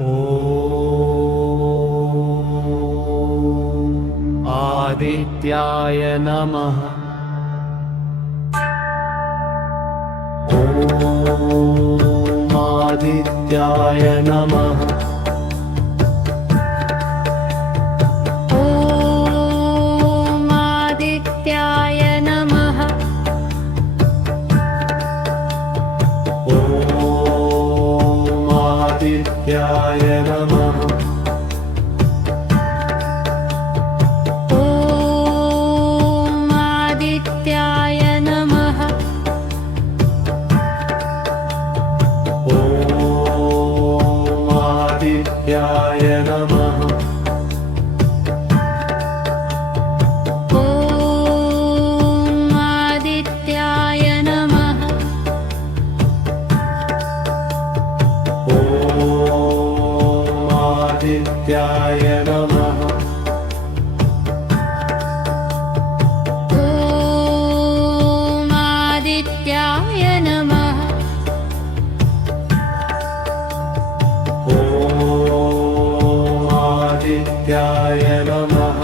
ॐ आदित्याय नमः। ॐ आदित्याय नमः। ॐ आदित्याय नमः। ॐ आदित्याय नमः। ॐ आदित्याय नमः। ॐ आदित्याय नमः। ॐ आदित्याय नमः। ॐ आदित्याय नमः। ॐ आदित्याय नमः। ॐ आदित्याय नमः। ॐ आदित्याय नमः।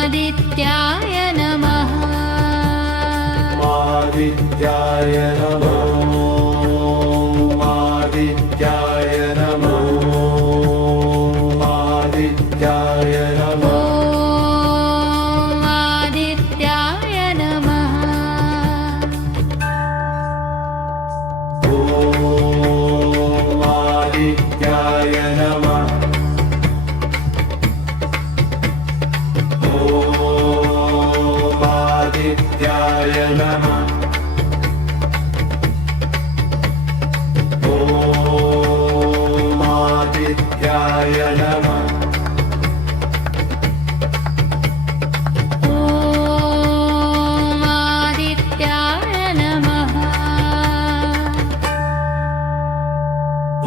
आदित्याय नमः। आदित्याय नमः। आदित्याय नमः। ॐ आदित्याय नमः। ॐ आदित्याय नमः। ॐ आदित्याय नमः। ॐ आदित्याय नमः। ॐ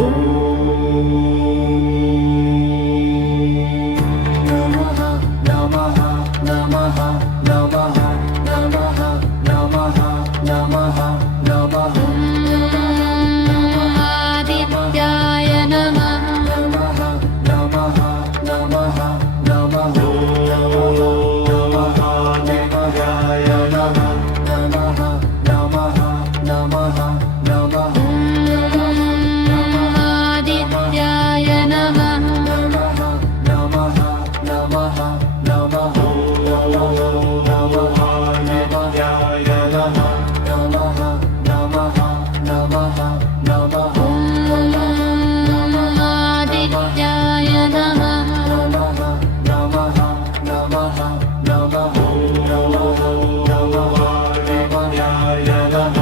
आदित्याय नमः। नमः नमः नमः नमः नमः नमः नमः नमः आदित्याय नमः। नमः नमः नमः नमः आदित्याय नमः। नमः नमः नमः नमः आदित्याय नमः। नमः नमः नमः नमः आदित्याय नमः। नमः नमः नमः नमः आदित्याय नमः। नमः नमः नमः नमः आदित्याय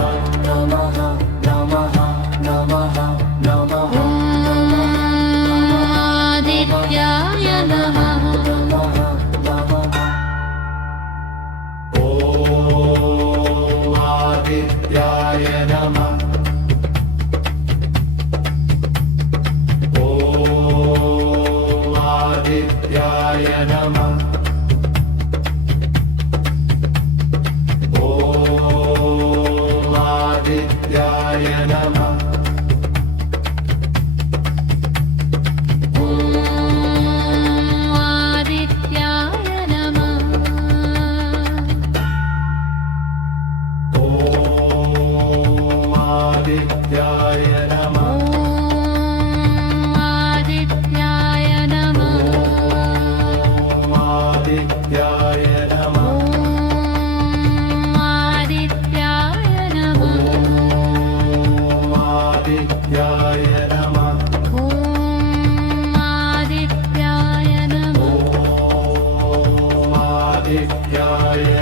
नमः। नमः नमः नमः नमः आदित्याय नमः। ॐ आदित्याय नमः। ॐ आदित्याय नमः। ॐ आदित्याय नमः। आदित्याय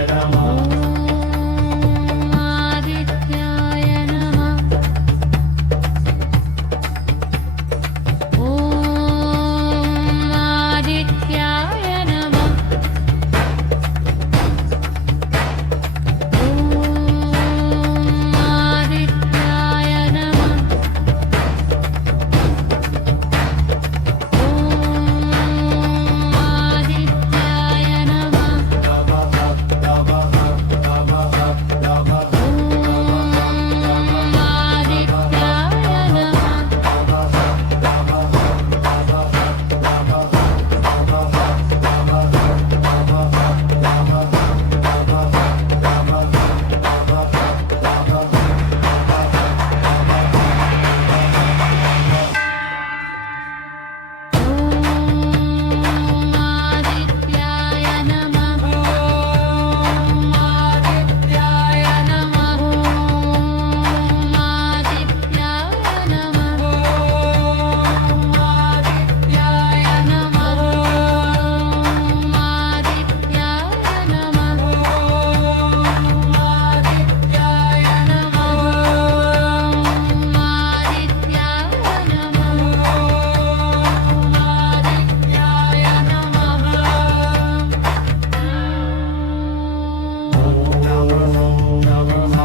नमः